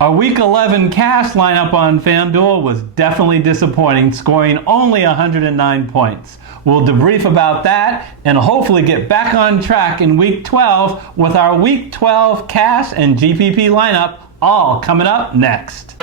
Our Week 11 cash lineup on FanDuel was definitely disappointing, scoring only 109 points. We'll debrief about that and hopefully get back on track in Week 12 with our Week 12 cash and GPP lineup, all coming up next.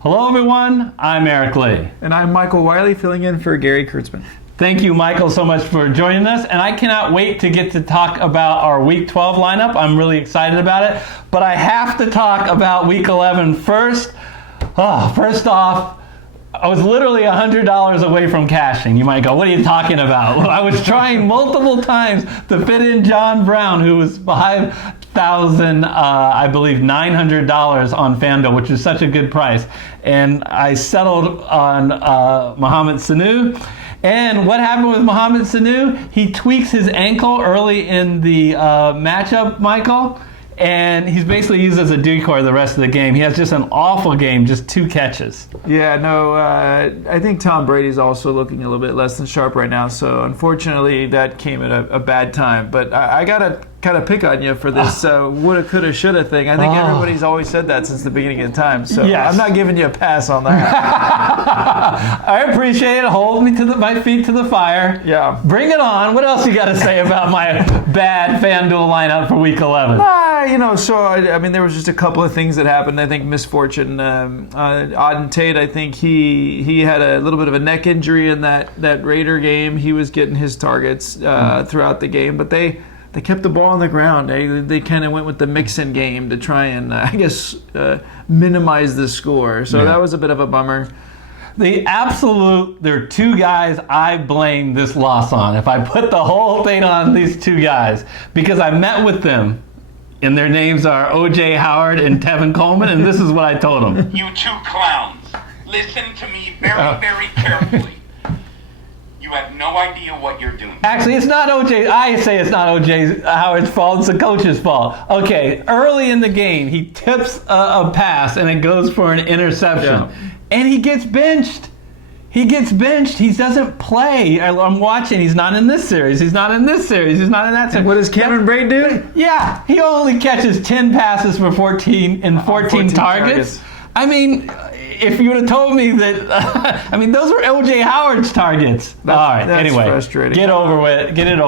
Hello everyone, I'm Eric Lee. And I'm Michael Wiley, filling in for Gary Kurtzman. Thank you, Michael, so much for joining us. And I cannot wait to get to talk about our Week 12 lineup. I'm really excited about it. But I have to talk about Week 11 first. First off, I was literally $100 away from cashing. You might go, what are you talking about? Well, I was trying multiple times to fit in John Brown, who was $5,000, I believe, $900 on FanDuel, which is such a good price. And I settled on Mohamed Sanu. And what happened with Mohamed Sanu? He tweaks his ankle early in the matchup, Michael, and he's basically used as a decoy the rest of the game. He has just an awful game, just 2 catches. Yeah, no, I think Tom Brady's also looking a little bit less than sharp right now, so unfortunately that came at a bad time. But I got to kind of pick on you for this woulda, coulda, shoulda thing. I think everybody's always said that since the beginning of time, so yes. I'm not giving you a pass on that. I appreciate it. Hold me to my feet to the fire. Yeah. Bring it on. What else you got to say about my bad FanDuel lineup for Week 11? I mean, there was just a couple of things that happened. I think misfortune. Auden Tate, I think he had a little bit of a neck injury in that Raider game. He was getting his targets throughout the game, but they kept the ball on the ground. They kind of went with the mix-in game to try and, minimize the score. So that was a bit of a bummer. There are 2 guys I blame this loss on. If I put the whole thing on these 2 guys, because I met with them, and their names are O.J. Howard and Tevin Coleman, and this is what I told them. You 2 clowns, listen to me very, very carefully. You have no idea what you're doing. Actually, it's not O.J. I say it's not O.J. Howard's fault. It's the coach's fault. Okay, early in the game, he tips a pass, and it goes for an interception. Yeah. And he gets benched. He doesn't play. I'm watching. He's not in this series. He's not in this series. He's not in that series. And what does Cameron Brate do? Yeah, he only catches 10 passes for 14 targets. I mean, if you would have told me that, those were O.J. Howard's targets. All right, anyway, frustrating. Get over it. Get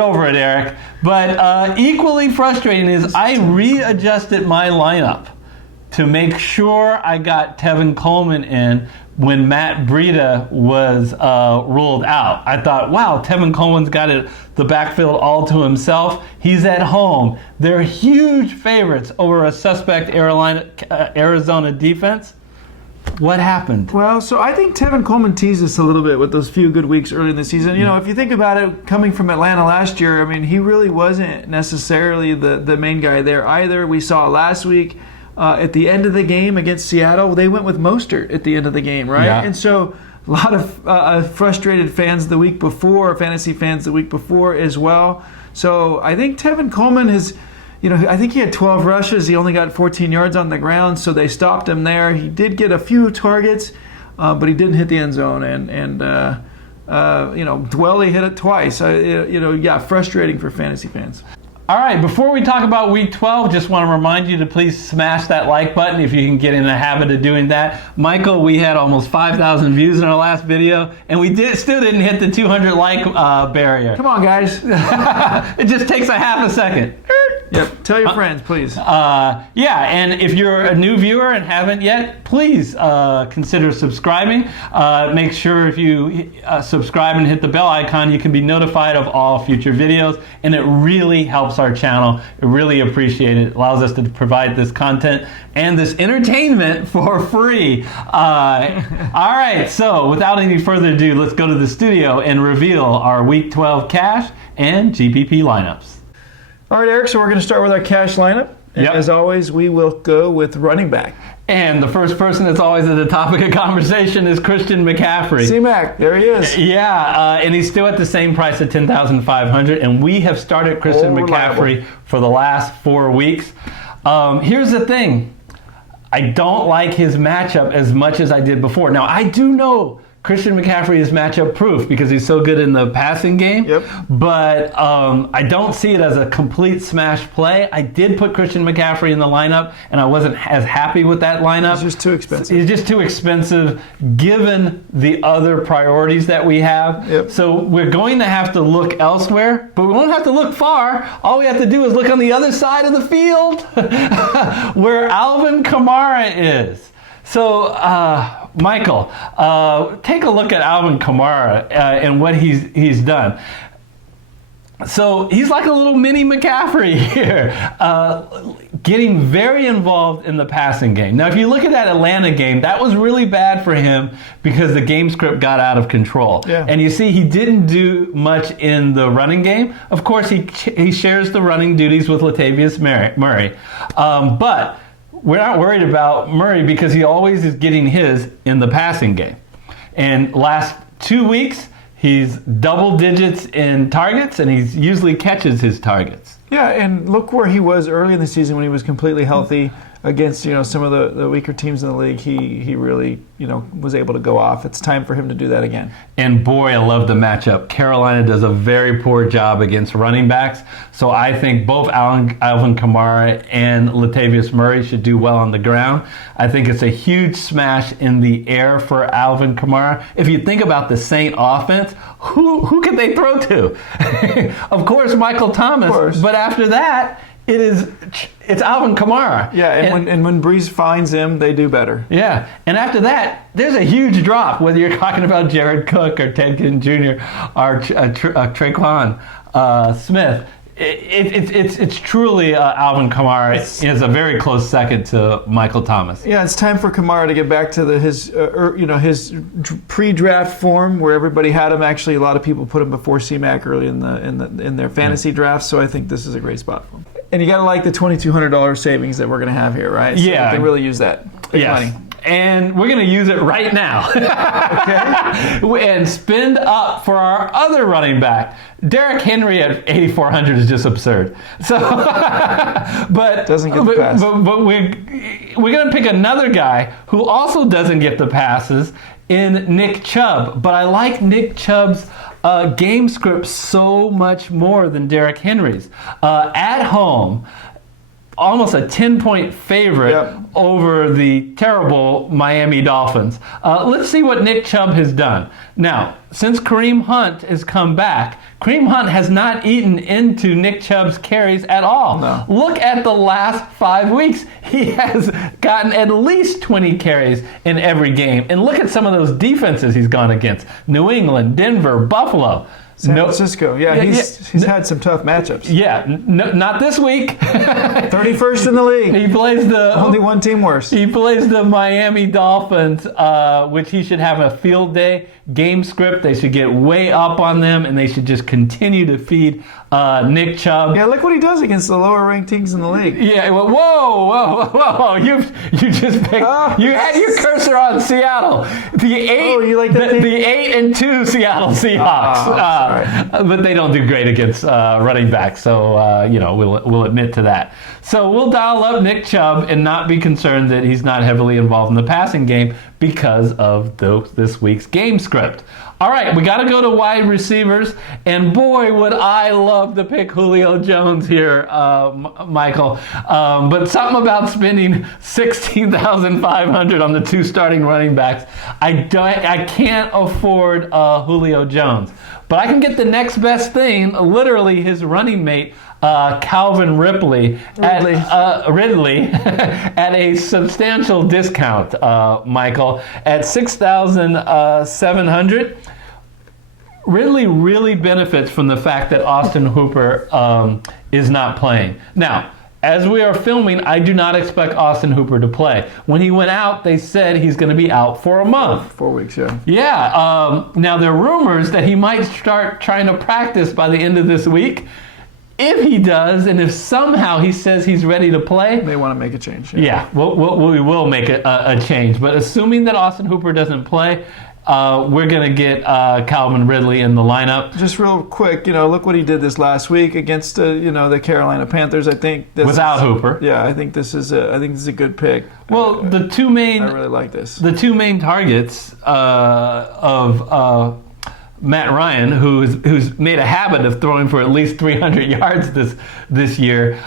over it, Eric. But equally frustrating is I readjusted my lineup to make sure I got Tevin Coleman in when Matt Breida was ruled out. I thought, wow, Tevin Coleman's got the backfield all to himself. He's at home. They're huge favorites over a suspect Arizona defense. What happened? Well, so I think Tevin Coleman teased us a little bit with those few good weeks early in the season. If you think about it, coming from Atlanta last year, he really wasn't necessarily the main guy there either. We saw last week, at the end of the game against Seattle, they went with Mostert at the end of the game, right? Yeah. And so a lot of frustrated fans the week before, fantasy fans the week before as well. So I think Tevin Coleman has, I think he had 12 rushes. He only got 14 yards on the ground, so they stopped him there. He did get a few targets, but he didn't hit the end zone. And Dwelly hit it twice. Frustrating for fantasy fans. All right, before we talk about Week 12, just want to remind you to please smash that like button if you can get in the habit of doing that. Michael, we had almost 5,000 views in our last video, and we still didn't hit the 200 like barrier. Come on, guys. It just takes a half a second. Yep. Tell your friends, please. And if you're a new viewer and haven't yet, please consider subscribing. Make sure if you subscribe and hit the bell icon, you can be notified of all future videos, and it really helps our channel. I really appreciate it. It allows us to provide this content and this entertainment for free. All right, so without any further ado, let's go to the studio and reveal our Week 12 cash and GPP lineups. All right, Eric, so we're going to start with our cash lineup. And as always, we will go with running back. And the first person that's always at the topic of conversation is Christian McCaffrey. C-Mac, there he is. And he's still at the same price at $10,500. And we have started Christian McCaffrey for the last 4 weeks. Here's the thing. I don't like his matchup as much as I did before. Now, I do know Christian McCaffrey is matchup proof because he's so good in the passing game. Yep. But I don't see it as a complete smash play. I did put Christian McCaffrey in the lineup, and I wasn't as happy with that lineup. It's just too expensive. It's just too expensive given the other priorities that we have. Yep. So we're going to have to look elsewhere, but we won't have to look far. All we have to do is look on the other side of the field where Alvin Kamara is. So, Michael, take a look at Alvin Kamara and what he's done. So he's like a little mini McCaffrey here, getting very involved in the passing game. Now, if you look at that Atlanta game, that was really bad for him because the game script got out of control. Yeah. And you see, he didn't do much in the running game. Of course, he shares the running duties with Latavius Murray. But we're not worried about Murray because he always is getting his in the passing game. And last 2 weeks, he's double digits in targets, and he usually catches his targets. Yeah, and look where he was early in the season when he was completely healthy against some of the weaker teams in the league. He really was able to go off. It's time for him to do that again. And boy, I love the matchup. Carolina does a very poor job against running backs, so I think both Alvin Kamara and Latavius Murray should do well on the ground. I think it's a huge smash in the air for Alvin Kamara. If you think about the Saint offense, who can they throw to? Of course, Michael Thomas. But after that, it's Alvin Kamara. Yeah, and when Breeze finds him, they do better. Yeah, and after that, there's a huge drop, whether you're talking about Jared Cook or Ted Ginn Jr. or Traquan Smith. It's truly Alvin Kamara is a very close second to Michael Thomas. Yeah, it's time for Kamara to get back to his pre-draft form where everybody had him. Actually, a lot of people put him before C-Mac early in their fantasy drafts. So I think this is a great spot for him. And you got to like the $2,200 savings that we're going to have here, right? So yeah, we can really use that. Big money. And we're going to use it right now. Okay. And spend up for our other running back. Derrick Henry at 8,400 is just absurd. So, but doesn't get the pass. But we're going to pick another guy who also doesn't get the passes in Nick Chubb. But I like Nick Chubb's game script so much more than Derrick Henry's. At home, almost a 10-point favorite over the terrible Miami Dolphins. Let's see what Nick Chubb has done. Now, since Kareem Hunt has come back, Kareem Hunt has not eaten into Nick Chubb's carries at all. No. Look at the last 5 weeks. He has gotten at least 20 carries in every game. And look at some of those defenses he's gone against. New England, Denver, Buffalo. San Francisco, he's had some tough matchups. Yeah, not this week. 31st in the league. He plays only one team worse. He plays the Miami Dolphins, which he should have a field day game script. They should get way up on them, and they should just continue to feed Nick Chubb. Yeah, look what he does against the lower ranked teams in the league. Yeah, whoa! You just picked. You had your cursor on Seattle. The 8. You like that team? The 8-2 Seattle Seahawks. But they don't do great against running backs, so we'll admit to that. So we'll dial up Nick Chubb and not be concerned that he's not heavily involved in the passing game because of this week's game script. All right, we got to go to wide receivers, and boy, would I love to pick Julio Jones here, Michael. But something about spending $16,500 on the 2 starting running backs, I can't afford Julio Jones. But I can get the next best thing, literally his running mate, Calvin Ridley at a substantial discount, Michael, at $6,700. Ridley really benefits from the fact that Austin Hooper is not playing. Now, as we are filming, I do not expect Austin Hooper to play. When he went out, they said he's going to be out for a month. 4 weeks, yeah. Yeah. Now, there are rumors that he might start trying to practice by the end of this week. If he does, and if somehow he says he's ready to play, they want to make a change. Yeah, we will make a change. But assuming that Austin Hooper doesn't play, we're going to get Calvin Ridley in the lineup. Just real quick, look what he did this last week against the Carolina Panthers. I think without Hooper. Yeah, I think this is a good pick. Well, I really like this. The two main targets of Matt Ryan, who's made a habit of throwing for at least 300 yards this year,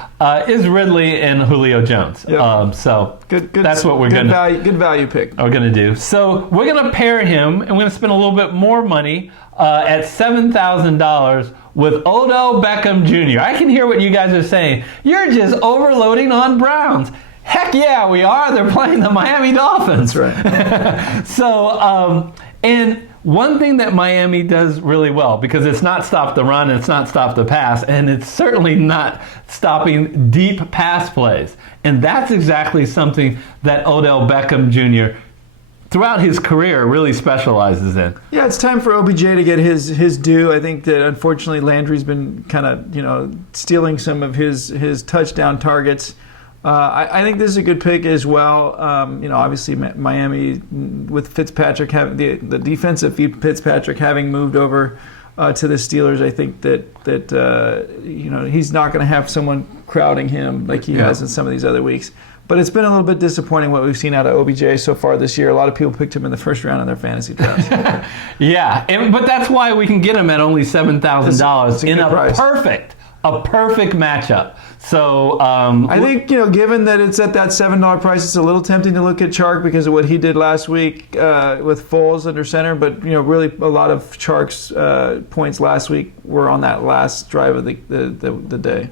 is Ridley and Julio Jones. Yep. So good. That's what we're good value pick. We're gonna do. So we're gonna pair him, and we're gonna spend a little bit more money at $7,000 with Odell Beckham Jr. I can hear what you guys are saying. You're just overloading on Browns. Heck yeah, we are. They're playing the Miami Dolphins. That's right. So and one thing that Miami does really well, because it's not stop the run, it's not stop the pass, and it's certainly not stopping deep pass plays. And that's exactly something that Odell Beckham Jr. throughout his career really specializes in. Yeah, it's time for OBJ to get his due. I think that unfortunately Landry's been kind of stealing some of his touchdown targets. I think this is a good pick as well. Obviously Miami with Fitzpatrick having the defensive Fitzpatrick having moved over to the Steelers. I think that he's not going to have someone crowding him like he has in some of these other weeks. But it's been a little bit disappointing what we've seen out of OBJ so far this year. A lot of people picked him in the first round in their fantasy drafts. Yeah, but that's why we can get him at only $7,000 in a perfect matchup. So I think given that it's at that $7 price, it's a little tempting to look at Chark because of what he did last week with Foles under center. But really a lot of Chark's points last week were on that last drive of the day.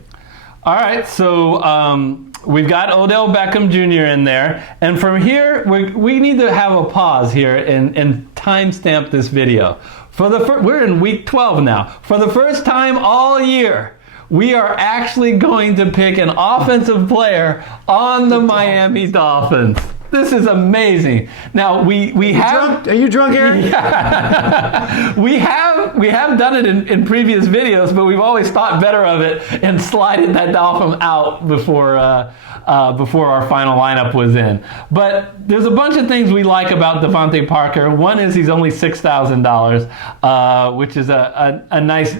All right, so we've got Odell Beckham Jr. in there, and from here we need to have a pause here and timestamp this video. We're in week 12 now. For the first time all year, we are actually going to pick an offensive player on the Miami Dolphins. This is amazing. Now we have. Are you drunk, Aaron? Yeah. we have done it in previous videos, but we've always thought better of it and slided that Dolphin out before our final lineup was in. But there's a bunch of things we like about Devontae Parker. One is he's only $6,000, which is a nice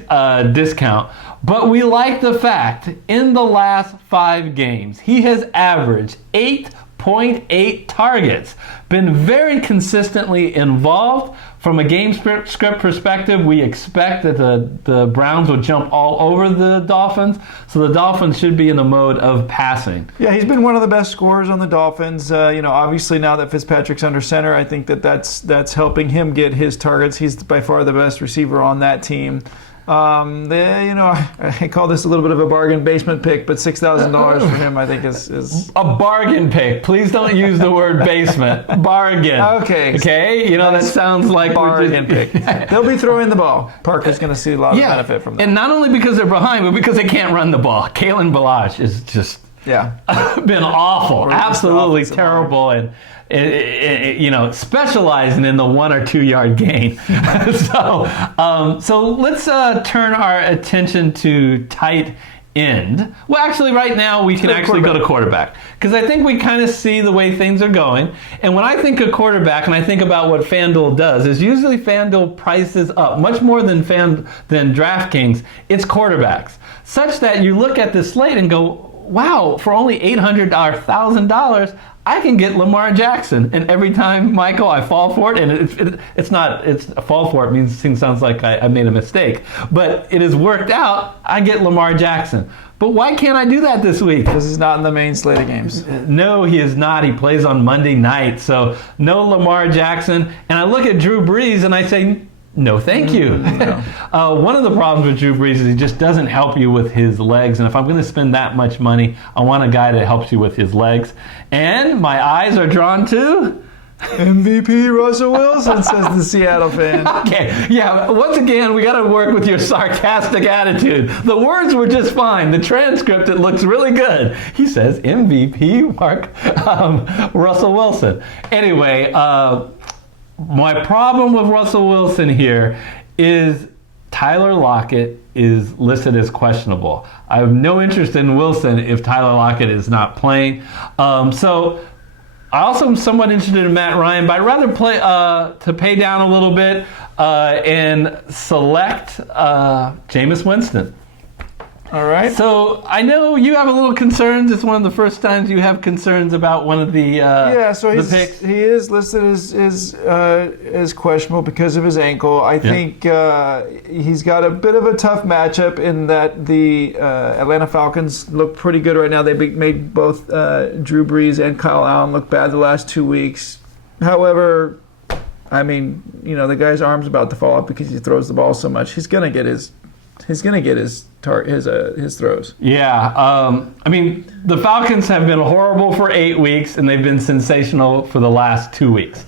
discount. But we like the fact in the last 5 games he has averaged 8.8 targets, been very consistently involved. From a game script perspective, we expect that the Browns will jump all over the Dolphins, so the Dolphins should be in the mode of passing. Yeah, he's been one of the best scorers on the Dolphins. Obviously now that Fitzpatrick's under center, I think that's helping him get his targets. He's by far the best receiver on that team. I call this a little bit of a bargain basement pick, but $6,000 for him, I think, is a bargain pick. Please don't use the word basement. Bargain. Okay. That sounds like bargain pick. They'll be throwing the ball. Parker's going to see a lot of benefit from that. And not only because they're behind, but because they can't run the ball. Kalen Ballage is just been awful, absolutely terrible, and specializing in the 1 or 2 yard gain. So let's turn our attention to tight end. Well, actually, right now we can actually go to quarterback, because I think we kind of see the way things are going. And when I think of quarterback and I think about what FanDuel does, is usually FanDuel prices up much more than DraftKings. It's quarterbacks, such that you look at the slate and go, wow, for only $800 or $1,000, I can get Lamar Jackson. And every time, Michael, I fall for it. And it's fall for it means it sounds like I made a mistake. But it has worked out. I get Lamar Jackson. But why can't I do that this week? Because he's not in the main slate of games. No, he is not. He plays on Monday night. So no Lamar Jackson. And I look at Drew Brees and I say, no, thank you. No. One of the problems with Drew Brees is he just doesn't help you with his legs. And if I'm going to spend that much money, I want a guy that helps you with his legs. And my eyes are drawn to MVP Russell Wilson, says the Seattle fan. Okay, yeah, once again, we got to work with your sarcastic attitude. The words were just fine. The transcript, it looks really good. He says MVP Russell Wilson. Anyway, my problem with Russell Wilson here is Tyler Lockett is listed as questionable. I have no interest in Wilson if Tyler Lockett is not playing. So I also am somewhat interested in Matt Ryan, but I'd rather play to pay down a little bit and select Jameis Winston. All right. So I know you have a little concerns. It's one of the first times you have concerns about one of the the picks. He is listed as questionable because of his ankle. I think he's got a bit of a tough matchup in that the Atlanta Falcons look pretty good right now. They made both Drew Brees and Kyle Allen look bad the last 2 weeks. However, I mean, the guy's arm's about to fall off because he throws the ball so much. He's gonna get his throws. Yeah, I mean, the Falcons have been horrible for 8 weeks, and they've been sensational for the last 2 weeks.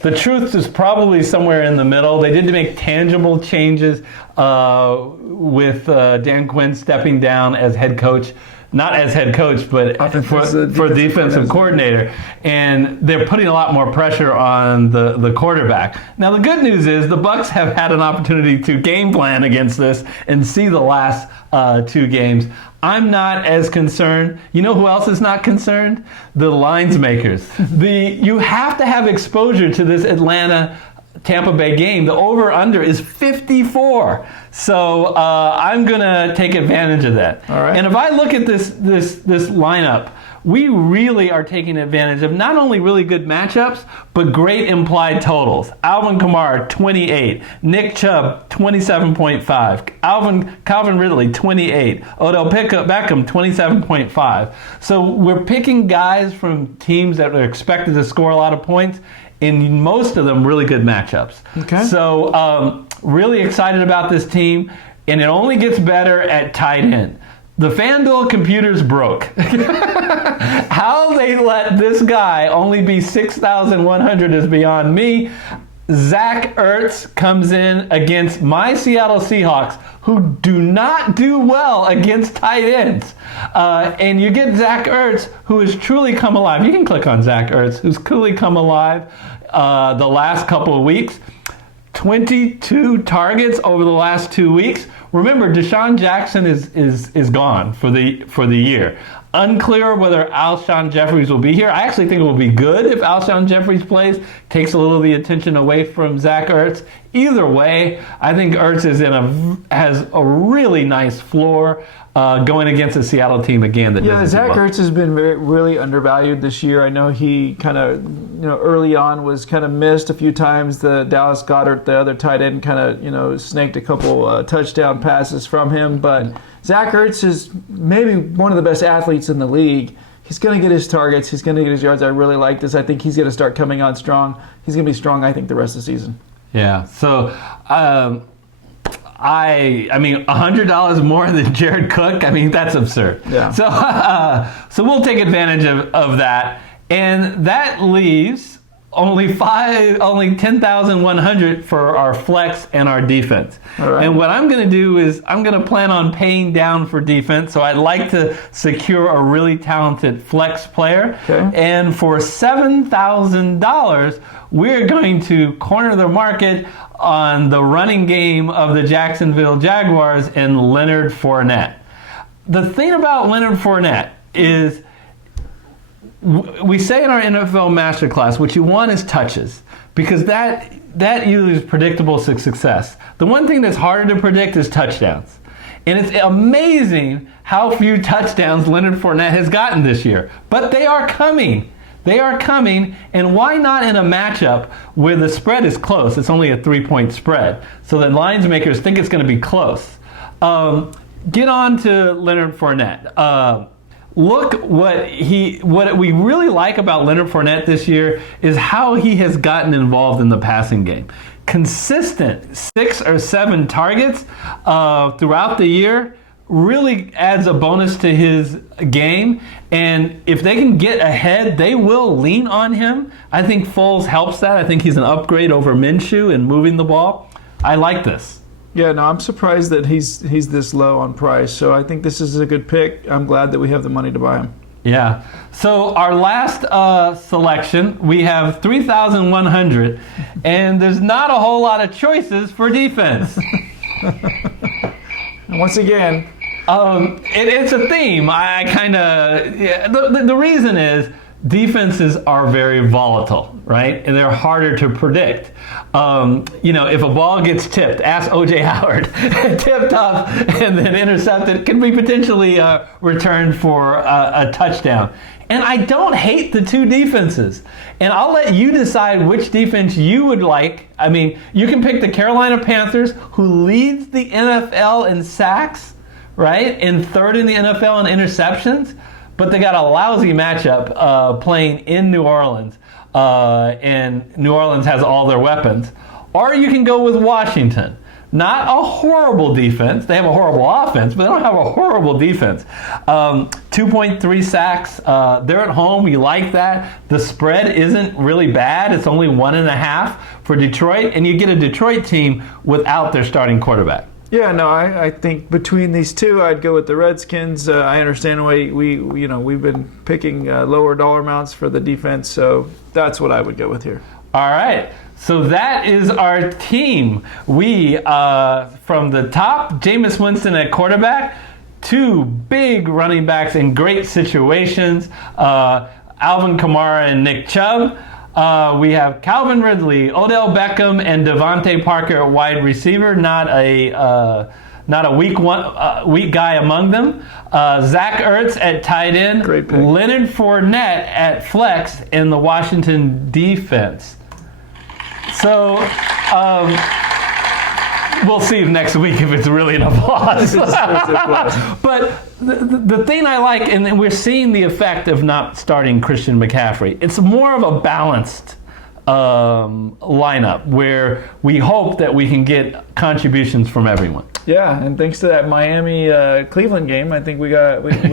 The truth is probably somewhere in the middle. They did make tangible changes with Dan Quinn stepping down as head coach. Not as head coach, but for defensive coordinator. And they're putting a lot more pressure on the quarterback. Now, the good news is the Bucs have had an opportunity to game plan against this and see the last 2 games. I'm not as concerned. You know who else is not concerned? The lines makers. You have to have exposure to this Atlanta Tampa Bay game. The over-under is 54. So I'm going to take advantage of that. All right. And if I look at this lineup, we really are taking advantage of not only really good matchups, but great implied totals. Alvin Kamara, 28. Nick Chubb, 27.5. Calvin Ridley, 28. Odell Beckham, 27.5. So we're picking guys from teams that are expected to score a lot of points, in most of them really good matchups. Okay. So really excited about this team, and it only gets better at tight end. The FanDuel computer's broke. How they let this guy only be 6,100 is beyond me. Zach Ertz comes in against my Seattle Seahawks, who do not do well against tight ends. And you get Zach Ertz, who has truly come alive. You can click on Zach Ertz, who's truly come alive the last couple of weeks. 22 targets over the last 2 weeks. Remember, Deshaun Jackson is gone for the year. Unclear whether Alshon Jeffries will be here. I actually think it will be good if Alshon Jeffries plays. Takes a little of the attention away from Zach Ertz. Either way, I think Ertz has a really nice floor going against a Seattle team again. Zach Ertz has been really undervalued this year. I know he kind of, early on was kind of missed a few times. The Dallas Goedert, the other tight end, kind of, snaked a couple touchdown passes from him. But Zach Ertz is maybe one of the best athletes in the league. He's going to get his targets. He's going to get his yards. I really like this. I think he's going to start coming on strong. He's going to be strong, I think, the rest of the season. Yeah. So, I mean, $100 more than Jared Cook. I mean, that's absurd. Yeah. So we'll take advantage of that, and that leaves only 10,100 for our flex and our defense. All right. And what I'm going to do is I'm going to plan on paying down for defense. So I'd like to secure a really talented flex player. Okay. And for $7,000, we're going to corner the market on the running game of the Jacksonville Jaguars and Leonard Fournette. The thing about Leonard Fournette is, we say in our NFL Master Class, what you want is touches, because that usually is predictable success. The one thing that's harder to predict is touchdowns. And it's amazing how few touchdowns Leonard Fournette has gotten this year. But they are coming. They are coming, and why not in a matchup where the spread is close? It's only a 3-point spread. So the lines makers think it's going to be close. Get on to Leonard Fournette. Look what we really like about Leonard Fournette this year is how he has gotten involved in the passing game. Consistent 6 or 7 targets throughout the year really adds a bonus to his game. And if they can get ahead, they will lean on him. I think Foles helps that. I think he's an upgrade over Minshew in moving the ball. I like this. Yeah, no, I'm surprised that he's this low on price. So I think this is a good pick. I'm glad that we have the money to buy him. Yeah. So our last selection, we have 3,100, and there's not a whole lot of choices for defense. And once again, it's a theme. The reason is defenses are very volatile, right? And they're harder to predict. If a ball gets tipped, ask O.J. Howard, tipped up and then intercepted, can be potentially returned for a touchdown. And I don't hate the two defenses. And I'll let you decide which defense you would like. I mean, you can pick the Carolina Panthers, who leads the NFL in sacks, right? And third in the NFL in interceptions. But they got a lousy matchup playing in New Orleans. And New Orleans has all their weapons. Or you can go with Washington. Not a horrible defense. They have a horrible offense, but they don't have a horrible defense. 2.3 sacks. They're at home. You like that. The spread isn't really bad. It's only 1.5 for Detroit. And you get a Detroit team without their starting quarterback. Yeah, no, I think between these two, I'd go with the Redskins. I understand why we've been picking lower dollar amounts for the defense, so that's what I would go with here. All right. So that is our team. We, from the top, Jameis Winston at quarterback, two big running backs in great situations, Alvin Kamara and Nick Chubb. We have Calvin Ridley, Odell Beckham, and Devontae Parker at wide receiver. Not a weak guy among them. Zach Ertz at tight end. Great pick. Leonard Fournette at flex in the Washington defense. So we'll see next week if it's really an applause. But the thing I like, and we're seeing the effect of not starting Christian McCaffrey, it's more of a balanced lineup where we hope that we can get contributions from everyone. Yeah, and thanks to that Miami Cleveland game, I think we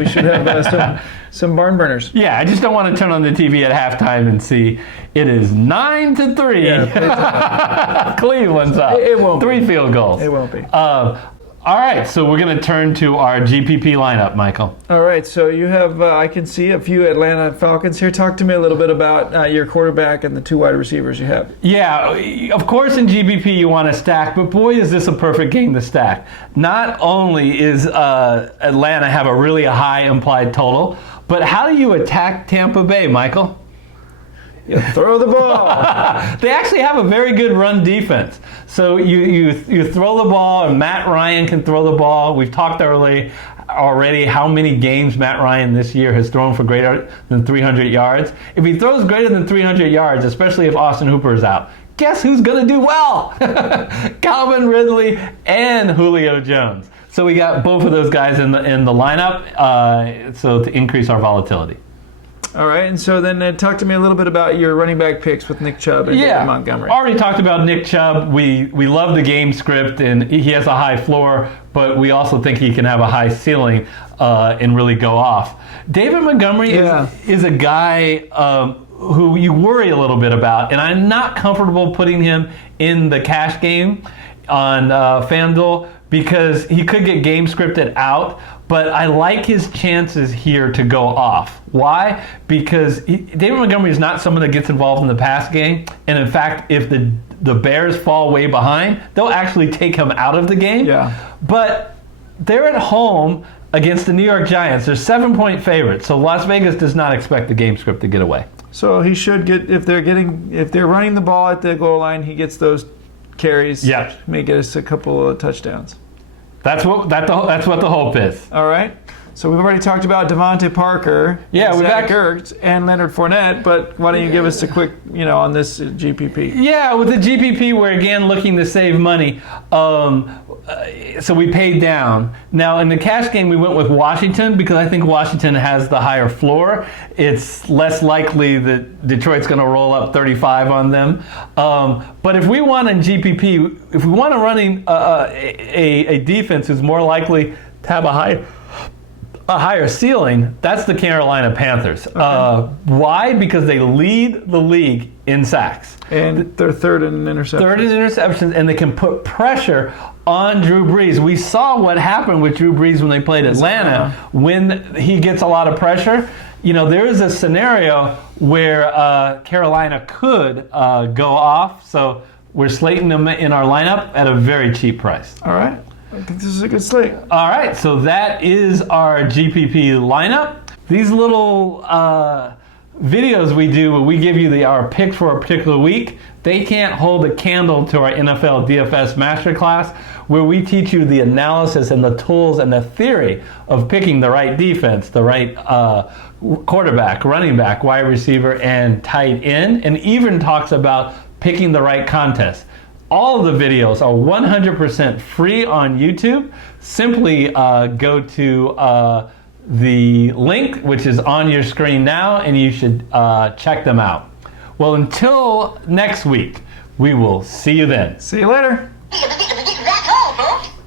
should have some barn burners. Yeah, I just don't want to turn on the TV at halftime and see it is 9-3. Yeah, Cleveland's up. It won't 3 field goals. It won't be. All right, so we're going to turn to our GPP lineup, Michael. All right, so you have, I can see a few Atlanta Falcons here. Talk to me a little bit about your quarterback and the two wide receivers you have. Yeah, of course in GPP you want to stack, but boy is this a perfect game to stack. Not only is Atlanta have a really high implied total, but how do you attack Tampa Bay, Michael? You throw the ball. They actually have a very good run defense. So you throw the ball, and Matt Ryan can throw the ball. We've talked already how many games Matt Ryan this year has thrown for greater than 300 yards. If he throws greater than 300 yards, especially if Austin Hooper is out, guess who's going to do well? Calvin Ridley and Julio Jones. So we got both of those guys in the lineup, so to increase our volatility. All right, and so then talk to me a little bit about your running back picks with Nick Chubb and David Montgomery. Already talked about Nick Chubb. We love the game script, and he has a high floor, but we also think he can have a high ceiling and really go off. David Montgomery is a guy who you worry a little bit about, and I'm not comfortable putting him in the cash game on FanDuel because he could get game scripted out. But I like his chances here to go off. Why? Because David Montgomery is not someone that gets involved in the pass game. And in fact, if the Bears fall way behind, they'll actually take him out of the game. Yeah. But they're at home against the New York Giants. They're 7-point favorites. So Las Vegas does not expect the game script to get away. So he should get, if they're running the ball at the goal line, he gets those carries. Yeah. May get us a couple of touchdowns. That's what the hope is. All right. So we've already talked about Devontae Parker, Zach Ertz, and Leonard Fournette, but why don't you give us a quick, on this GPP? Yeah, with the GPP, we're again looking to save money. So we paid down. Now, in the cash game, we went with Washington because I think Washington has the higher floor. It's less likely that Detroit's going to roll up 35 on them. But if we want in GPP, if we want to run a defense who's more likely to have a higher ceiling, that's the Carolina Panthers. Okay. Why? Because they lead the league in sacks. And they're third in interceptions. And they can put pressure on Drew Brees. We saw what happened with Drew Brees when they played Atlanta. When he gets a lot of pressure, there is a scenario where Carolina could go off. So we're slating them in our lineup at a very cheap price. All right. I think this is a good slate. All right, so that is our GPP lineup. These little videos we do where we give you our picks for a particular week, they can't hold a candle to our NFL DFS Master Class, where we teach you the analysis and the tools and the theory of picking the right defense, the right quarterback, running back, wide receiver, and tight end, and even talks about picking the right contest. All of the videos are 100% free on YouTube. Simply go to the link, which is on your screen now, and you should check them out. Well, until next week, we will see you then. See you later.